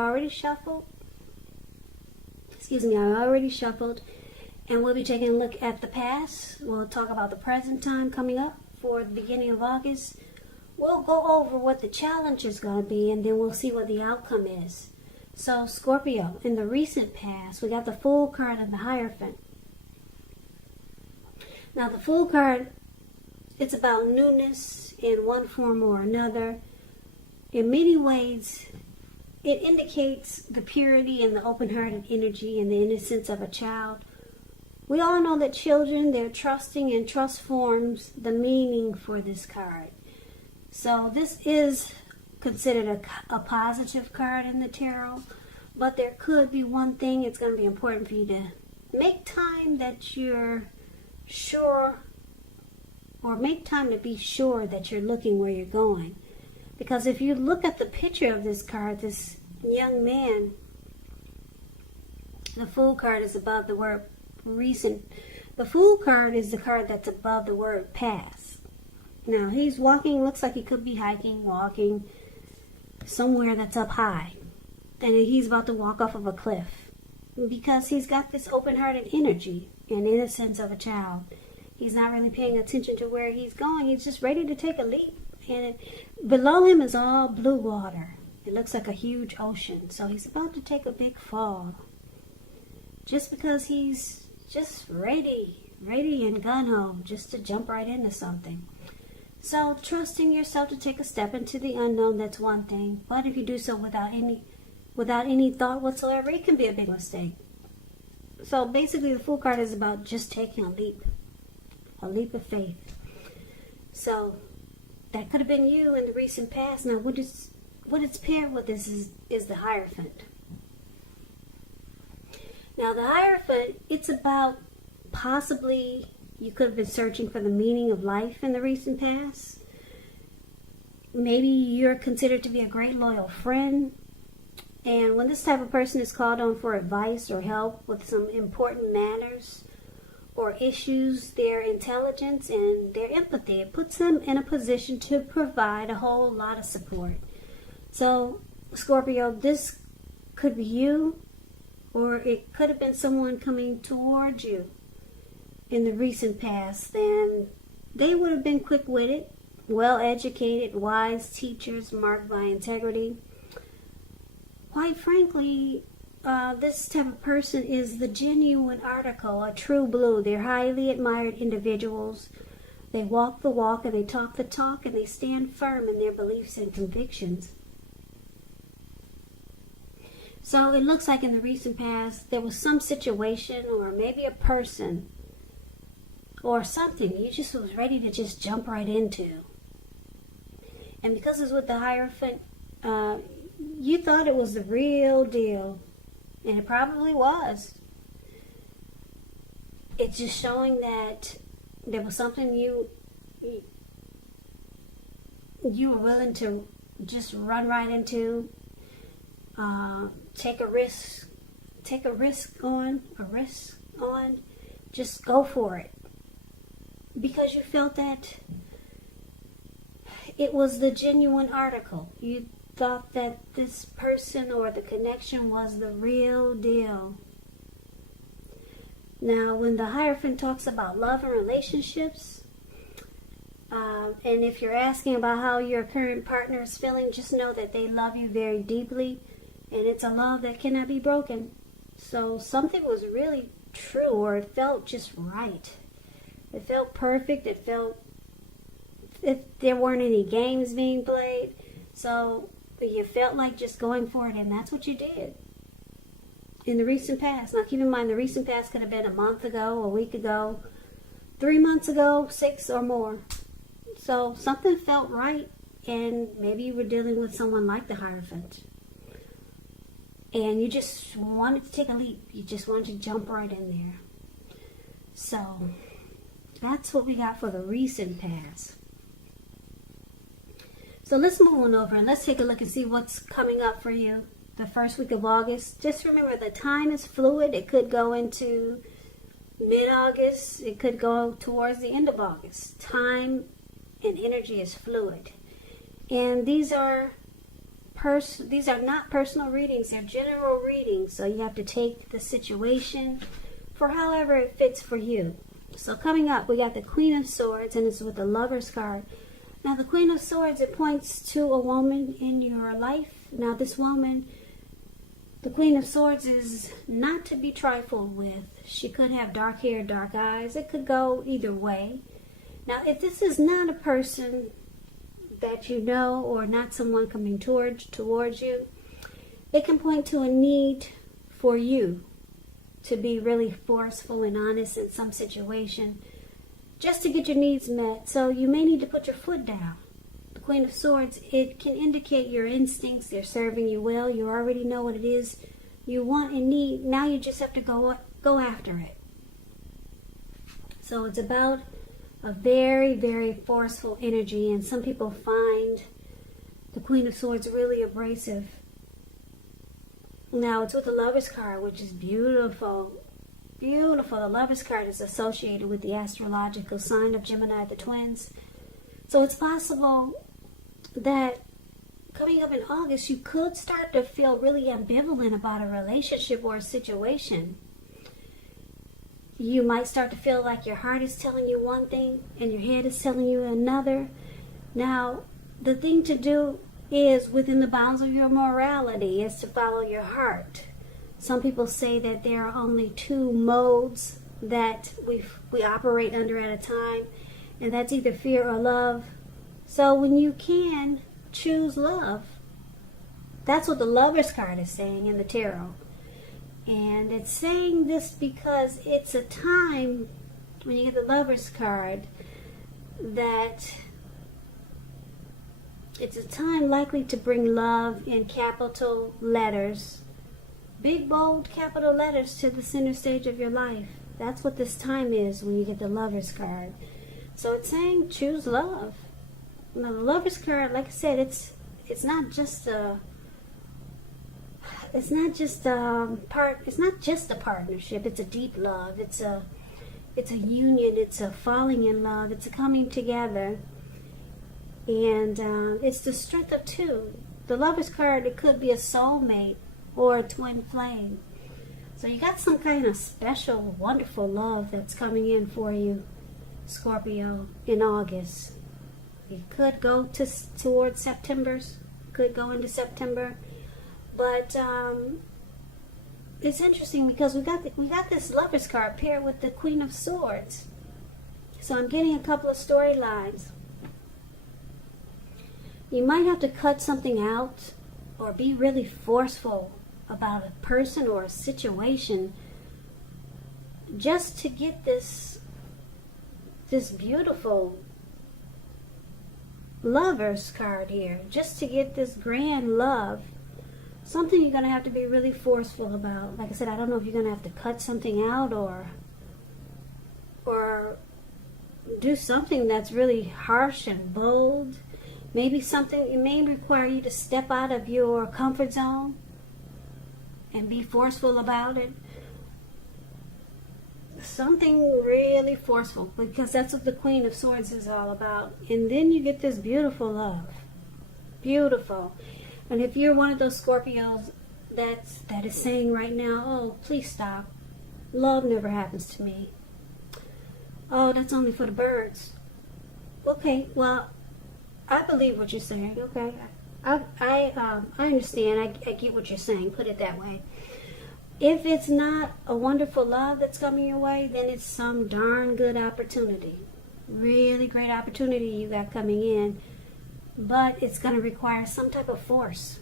Already shuffled. Excuse me, I already shuffled. And we'll be taking a look at the past. We'll talk about the present time coming up for the beginning of August. We'll go over what the challenge is going to be, and then we'll see what the outcome is. So, Scorpio, in the recent past, we got the Fool card and the Hierophant. Now, the Fool card, it's about newness in one form or another. In many ways, it indicates the purity and the open-hearted energy and the innocence of a child. We all know that children, they're trusting, and trust forms the meaning for this card. So this is considered a positive card in the tarot, but there could be one thing. It's going to be important for you to make time that you're sure, or make time to be sure that you're looking where you're going. Because if you look at the picture of this card, this young man, the Fool card is above the word recent. The Fool card is the card that's above the word past. Now, he's walking, looks like he could be hiking, walking somewhere that's up high. And he's about to walk off of a cliff. Because he's got this open-hearted energy and innocence of a child. He's not really paying attention to where he's going. He's just ready to take a leap. And below him is all blue water. It looks like a huge ocean. So he's about to take a big fall. Just because he's just ready and gung-ho, just to jump right into something. So trusting yourself to take a step into the unknown, that's one thing. But if you do so without any thought whatsoever, it can be a big mistake. So basically, the Fool card is about just taking a leap of faith. So that could have been you in the recent past. Now, what it's paired with is the Hierophant. Now, the Hierophant, it's about possibly you could have been searching for the meaning of life in the recent past. Maybe you're considered to be a great loyal friend. And when this type of person is called on for advice or help with some important matters or issues, their intelligence and their empathy, it puts them in a position to provide a whole lot of support. So, Scorpio, this could be you, or it could have been someone coming towards you in the recent past. And they would have been quick-witted, well-educated, wise teachers marked by integrity. Quite frankly, this type of person is the genuine article, a true blue. They're highly admired individuals. They walk the walk and they talk the talk, and they stand firm in their beliefs and convictions. So it looks like in the recent past there was some situation or maybe a person or something you just was ready to just jump right into. And because it's with the Hierophant, you thought it was the real deal. And it probably was. It's just showing that there was something you were willing to just run right into, take a risk on, just go for it. Because you felt that it was the genuine article. You thought that this person or the connection was the real deal. Now, when the Hierophant talks about love and relationships, and if you're asking about how your current partner is feeling, just know that they love you very deeply, and it's a love that cannot be broken. So something was really true, or it felt just right. It felt perfect. It felt if there weren't any games being played. So you felt like just going for it, and that's what you did in the recent past. Now, keep in mind, the recent past could have been a month ago, a week ago, 3 months ago, 6 or more. So something felt right, and maybe you were dealing with someone like the Hierophant, and you just wanted to take a leap. You just wanted to jump right in there. So that's what we got for the recent past. So let's move on over and let's take a look and see what's coming up for you the first week of August. Just remember, the time is fluid. It could go into mid-August. It could go towards the end of August. Time and energy is fluid. And these are these are not personal readings, they're general readings. So you have to take the situation for however it fits for you. So coming up, we got the Queen of Swords, and it's with the Lover's card. Now the Queen of Swords, it points to a woman in your life. Now this woman, the Queen of Swords, is not to be trifled with. She could have dark hair, dark eyes. It could go either way. Now if this is not a person that you know, or not someone coming towards you, it can point to a need for you to be really forceful and honest in some situation just to get your needs met. So you may need to put your foot down. The Queen of Swords, it can indicate your instincts. They're serving you well. You already know what it is you want and need. Now you just have to go after it. So it's about a very, very forceful energy, and some people find the Queen of Swords really abrasive. Now it's with the Lover's card, which is beautiful. Beautiful. The Lover's card is associated with the astrological sign of Gemini, the twins. So it's possible that coming up in August, you could start to feel really ambivalent about a relationship or a situation. You might start to feel like your heart is telling you one thing and your head is telling you another. Now, the thing to do is, within the bounds of your morality, is to follow your heart. Some people say that there are only two modes that we operate under at a time, and that's either fear or love. So when you can, choose love. That's what the Lover's card is saying in the Tarot. And it's saying this because it's a time, when you get the Lover's card, that it's a time likely to bring love in capital letters, big, bold, capital letters, to the center stage of your life. That's what this time is when you get the Lover's card. So it's saying choose love. Now the Lover's card, like I said, it's not just a partnership. It's a deep love. It's a union. It's a falling in love. It's a coming together. And it's the strength of two. The Lover's card, it could be a soulmate or a twin flame. So you got some kind of special, wonderful love that's coming in for you, Scorpio, in August. It could go towards September. Could go into September. But it's interesting because we got this Lover's card paired with the Queen of Swords. So I'm getting a couple of storylines. You might have to cut something out or be really forceful about a person or a situation just to get this beautiful Lover's card here. Just to get this grand love. Something you're going to have to be really forceful about. Like I said, I don't know if you're going to have to cut something out or do something that's really harsh and bold. Maybe something, it may require you to step out of your comfort zone and be forceful about it. Something really forceful, because that's what the Queen of Swords is all about. And then you get this beautiful love. Beautiful. And if you're one of those Scorpios that is saying right now, oh, please stop. Love never happens to me. Oh, that's only for the birds. Okay, well, I believe what you're saying. Okay, I understand. I get what you're saying. Put it that way. If it's not a wonderful love that's coming your way, then it's some darn good opportunity. Really great opportunity you got coming in. But it's going to require some type of force.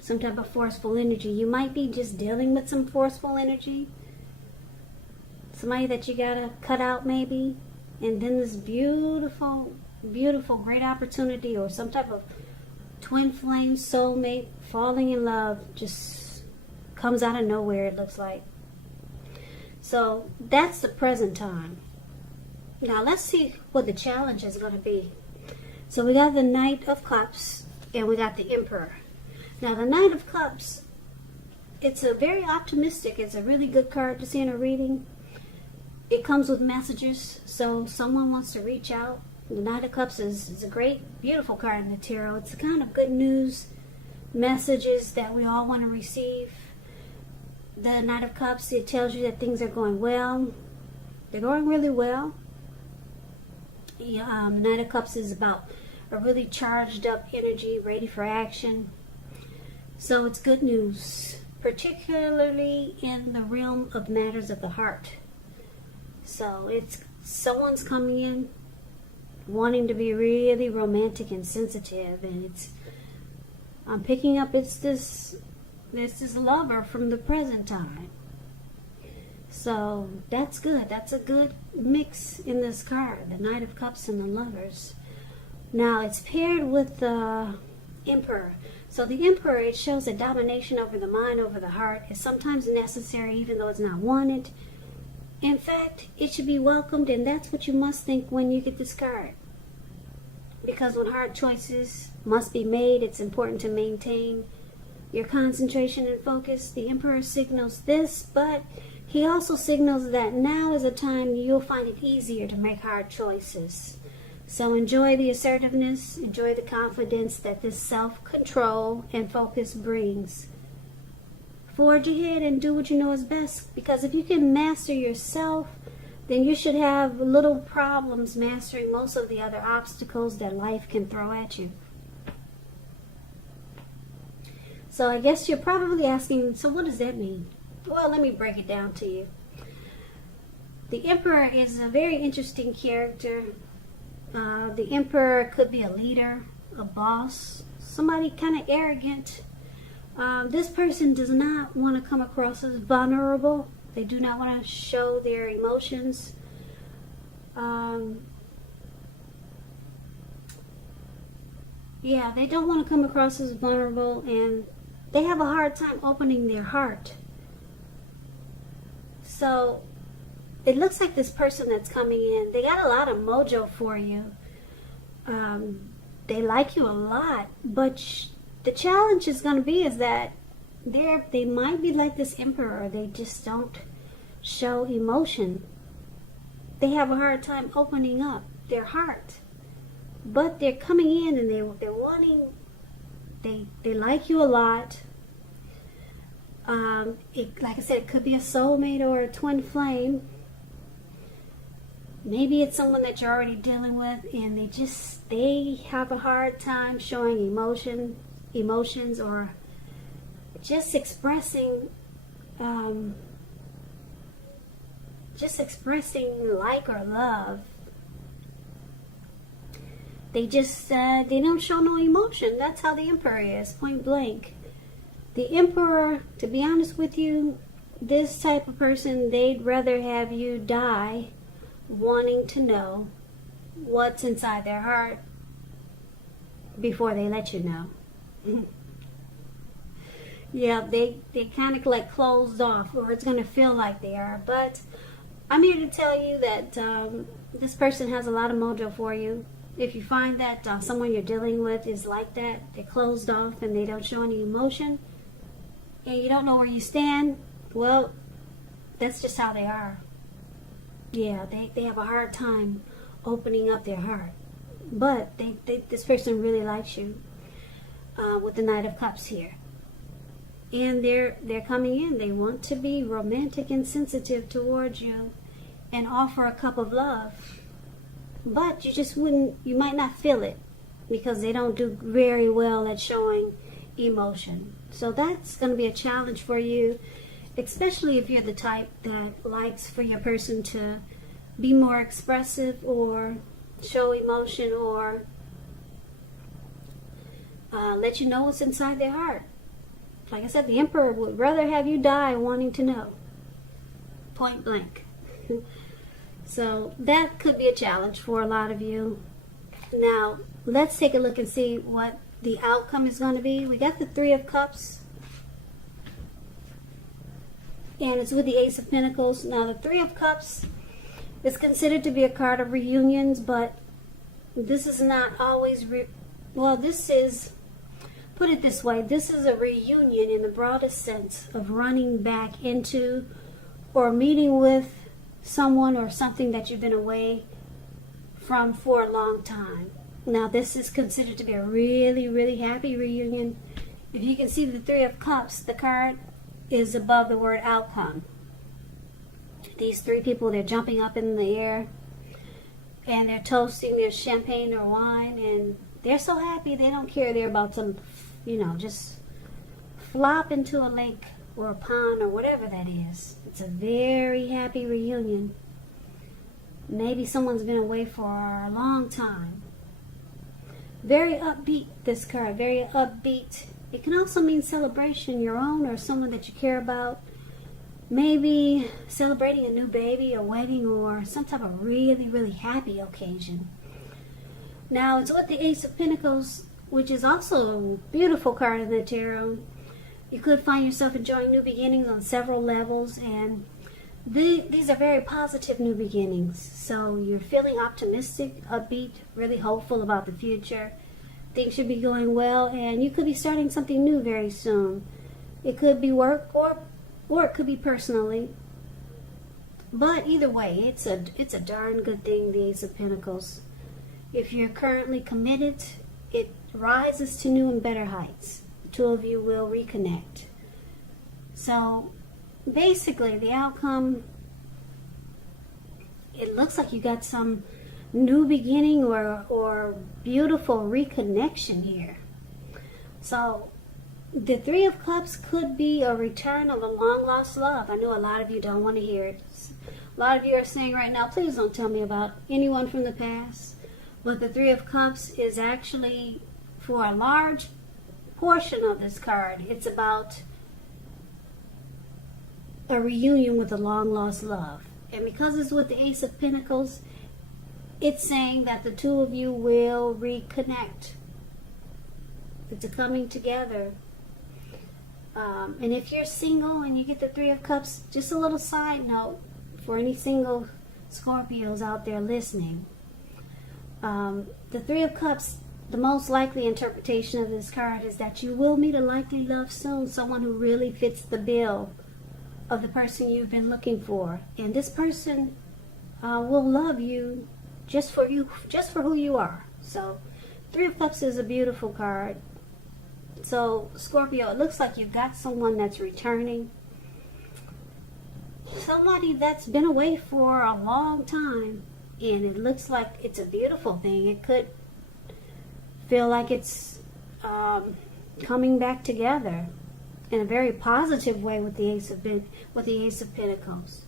Some type of forceful energy. You might be just dealing with some forceful energy. Somebody that you got to cut out maybe. And then this beautiful, beautiful, great opportunity, or some type of twin flame, soulmate, falling in love, just comes out of nowhere, it looks like. So that's the present time. Now let's see what the challenge is going to be. So we got the Knight of Cups and we got the Emperor. Now the Knight of Cups, it's a very optimistic, it's a really good card to see in a reading. It comes with messages, so someone wants to reach out The Knight of Cups is a great, beautiful card in the tarot. It's the kind of good news messages that we all want to receive. The Knight of Cups, it tells you that things are going well. They're going really well. The Knight of Cups is about a really charged up energy, ready for action. So it's good news, particularly in the realm of matters of the heart. So it's someone's coming in wanting to be really romantic and sensitive, and I'm picking up it's this lover from the present time. So that's good. That's a good mix in this card, the Knight of Cups and the Lovers. Now it's paired with the Emperor. So the Emperor, it shows that domination over the mind, over the heart is sometimes necessary even though it's not wanted. In fact, it should be welcomed, and that's what you must think when you get this card. Because when hard choices must be made, it's important to maintain your concentration and focus. The Emperor signals this, but he also signals that now is a time you'll find it easier to make hard choices. So enjoy the assertiveness, enjoy the confidence that this self-control and focus brings. Forge ahead and do what you know is best, because if you can master yourself, then you should have little problems mastering most of the other obstacles that life can throw at you. So I guess you're probably asking, so what does that mean? Well, let me break it down to you. The Emperor is a very interesting character. The Emperor could be a leader, a boss, somebody kind of arrogant. This person does not want to come across as vulnerable. They do not want to show their emotions. They don't want to come across as vulnerable, and they have a hard time opening their heart. So it looks like this person that's coming in, they got a lot of mojo for you. They like you a lot, but the challenge is going to be is that they might be like this Emperor. They just don't show emotion. They have a hard time opening up their heart, but they're coming in and they're wanting. They like you a lot. Like I said, it could be a soulmate or a twin flame. Maybe it's someone that you're already dealing with, and they have a hard time showing emotions, or just expressing like or love. They don't show no emotion. That's how the Emperor is, point blank. The Emperor, to be honest with you, this type of person, they'd rather have you die wanting to know what's inside their heart before they let you know. They kind of like closed off, or it's going to feel like they are. But I'm here to tell you that this person has a lot of mojo for you. If you find that someone you're dealing with is like that, they're closed off and they don't show any emotion, and you don't know where you stand, well, that's just how they are. They have a hard time opening up their heart. But this person really likes you with the Knight of Cups here. And they're coming in. They want to be romantic and sensitive towards you and offer a cup of love. But you might not feel it because they don't do very well at showing emotion. So that's going to be a challenge for you, especially if you're the type that likes for your person to be more expressive or show emotion or let you know what's inside their heart. Like I said, the Emperor would rather have you die wanting to know. Point blank. So that could be a challenge for a lot of you. Now, let's take a look and see what the outcome is going to be. We got the Three of Cups. And it's with the Ace of Pentacles. Now, the Three of Cups is considered to be a card of reunions, but this is not always... this is... Put it this way, this is a reunion in the broadest sense of running back into or meeting with someone or something that you've been away from for a long time. Now this is considered to be a really, really happy reunion. If you can see the Three of Cups, the card is above the word outcome. These three people, they're jumping up in the air and they're toasting their champagne or wine, and they're so happy they don't care. They're about to, just flop into a lake or a pond or whatever that is. It's a very happy reunion. Maybe someone's been away for a long time. Very upbeat, this card, very upbeat. It can also mean celebration, your own or someone that you care about. Maybe celebrating a new baby, a wedding, or some type of really, really happy occasion. Now, it's with the Ace of Pentacles, which is also a beautiful card in the tarot. You could find yourself enjoying new beginnings on several levels, and these are very positive new beginnings. So you're feeling optimistic, upbeat, really hopeful about the future. Things should be going well, and you could be starting something new very soon. It could be work or it could be personally. But either way, it's a darn good thing, the Ace of Pentacles. If you're currently committed, it rises to new and better heights. The two of you will reconnect. So basically, the outcome, it looks like you got some new beginning or beautiful reconnection here. So the Three of Cups could be a return of a long lost love. I know a lot of you don't want to hear it. A lot of you are saying right now, please don't tell me about anyone from the past. But the Three of Cups is actually, for a large portion of this card, it's about a reunion with a long lost love. And because it's with the Ace of Pentacles, it's saying that the two of you will reconnect. It's a coming together. And if you're single and you get the Three of Cups, just a little side note for any single Scorpios out there listening. The Three of Cups, the most likely interpretation of this card is that you will meet a likely love soon, someone who really fits the bill of the person you've been looking for. And this person will love you just for who you are. So Three of Cups is a beautiful card. So Scorpio, it looks like you've got someone that's returning. Somebody that's been away for a long time. And it looks like it's a beautiful thing. It could feel like it's coming back together in a very positive way with the Ace of Pentacles.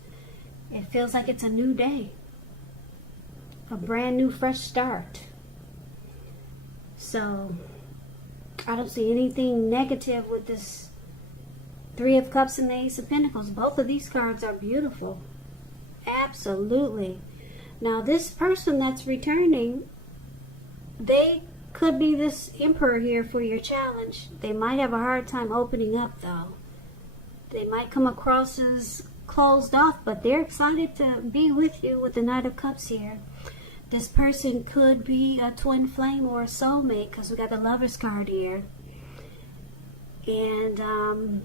It feels like it's a new day, a brand new, fresh start. So I don't see anything negative with this Three of Cups and the Ace of Pentacles. Both of these cards are beautiful. Absolutely. Now, this person that's returning, they could be this Emperor here for your challenge. They might have a hard time opening up, though. They might come across as closed off, but they're excited to be with you with the Knight of Cups here. This person could be a twin flame or a soulmate, because we got the Lover's card here. And,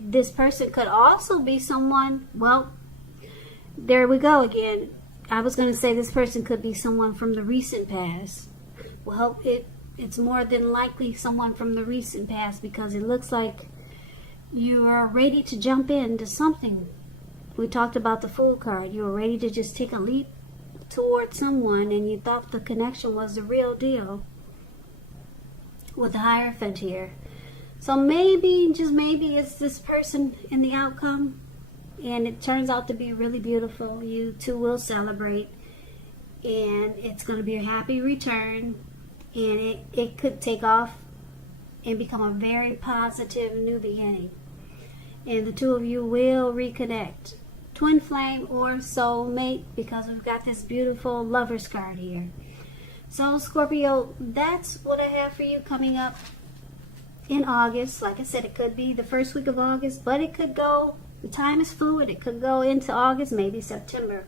this person could also be someone, well, there we go again. I was going to say this person could be someone from the recent past. Well, it's more than likely someone from the recent past, because it looks like you are ready to jump into something. We talked about the Fool card. You were ready to just take a leap towards someone, and you thought the connection was the real deal with the Hierophant here. So maybe, just maybe, it's this person in the outcome, and it turns out to be really beautiful. You two will celebrate, and it's going to be a happy return, and it could take off and become a very positive new beginning. And the two of you will reconnect. Twin flame or soulmate, because we've got this beautiful Lover's card here. So Scorpio, that's what I have for you coming up in August. Like I said, it could be the first week of August, but it could go, the time is fluid, it could go into August, maybe September.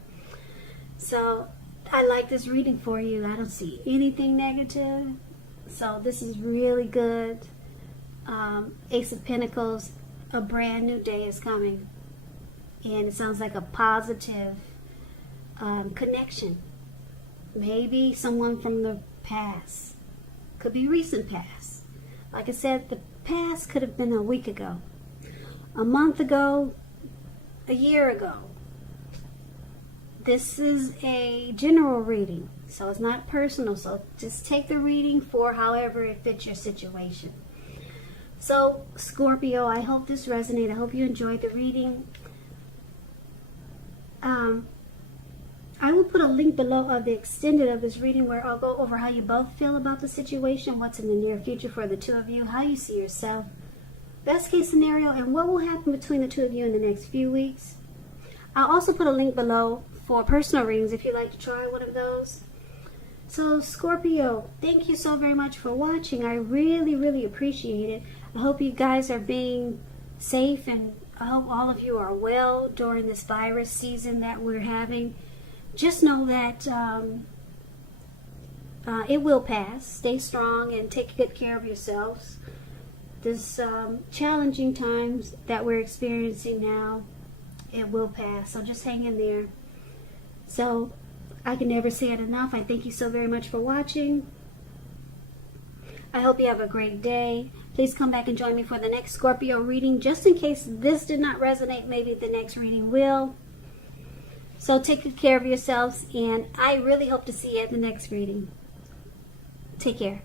So I like this reading for you. I don't see anything negative. So this is really good. Ace of Pentacles, a brand new day is coming. And it sounds like a positive connection. maybe someone from the past. Could be recent past. Like I said, the past could have been a week ago, a month ago, a year ago. This is a general reading, so it's not personal. So just take the reading for however it fits your situation. So Scorpio, I hope this resonated. I hope you enjoyed the reading. I will put a link below of the extended of this reading where I'll go over how you both feel about the situation, what's in the near future for the two of you, how you see yourself, best case scenario, and what will happen between the two of you in the next few weeks. I'll also put a link below for personal readings if you'd like to try one of those. So Scorpio, thank you so very much for watching. I really, really appreciate it. I hope you guys are being safe, and I hope all of you are well during this virus season that we're having. Just know that it will pass. Stay strong and take good care of yourselves. This challenging times that we're experiencing now, it will pass. So just hang in there. So I can never say it enough. I thank you so very much for watching. I hope you have a great day. Please come back and join me for the next Scorpio reading. Just in case this did not resonate, maybe the next reading will. So take good care of yourselves, and I really hope to see you at the next reading. Take care.